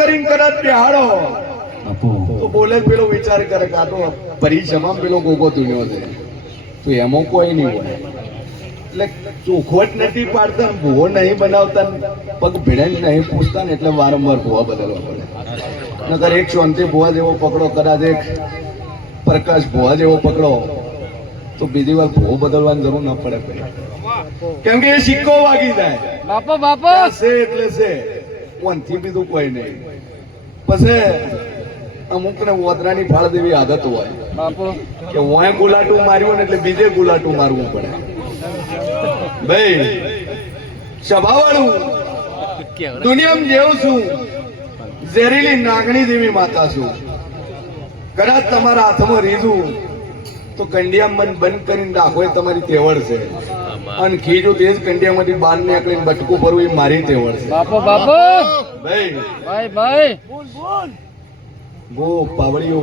કરીને કરત બેહાડો તો બોલે જ પેલો વિચાર કરે કે આ તો પરીક્ષામાં પેલો ગોગો ધૂન્યો છે, તો એમાં કોઈ નહીં હોય. એટલે ચોખવટ નથી પાડતા, ભૂવો નહીં બનાવતા, પગ ભીડાઈને નહીં પૂછતા ને એટલે વારંવાર ભૂવા બદલવા પડે. નકર એક શાંતિ ભૂવા જેવો પકડો, કદાચ એક પ્રકાશ ભૂવા જેવો પકડો તો બીજી વાર ભૂવો બદલવાની જરૂર ન પડે. કેમ કે એ સિક્કો વાગી જાય. બાપા બાપા છે એટલે છે, કોનથી બીજું કોઈ નહીં. પછી અમુક ને વોતરાની ફાળ દેવી આદત હોય બાપુ કે હું ગુલાટું માર્યું ને એટલે બીજે ગુલાટું મારવું પડે. ભાઈ સ્વભાવવાળું દુનિયામાં જેવું છું, ઝેરીલી નાગણી જેવી માતા છું. કદાચ તમારા હાથમાં રીઝું તો કંડિયા મન બંધ કરીને રાખો એ તમારી તેવડ છે, અને ખીજું તેજ કંડિયામાંથી બહાર નીકળીને બટકું ભરવું એ મારી તેવડ છે. બાપુ બાપુ ભાઈ ભાઈ ભાઈ ગો પાવડીઓ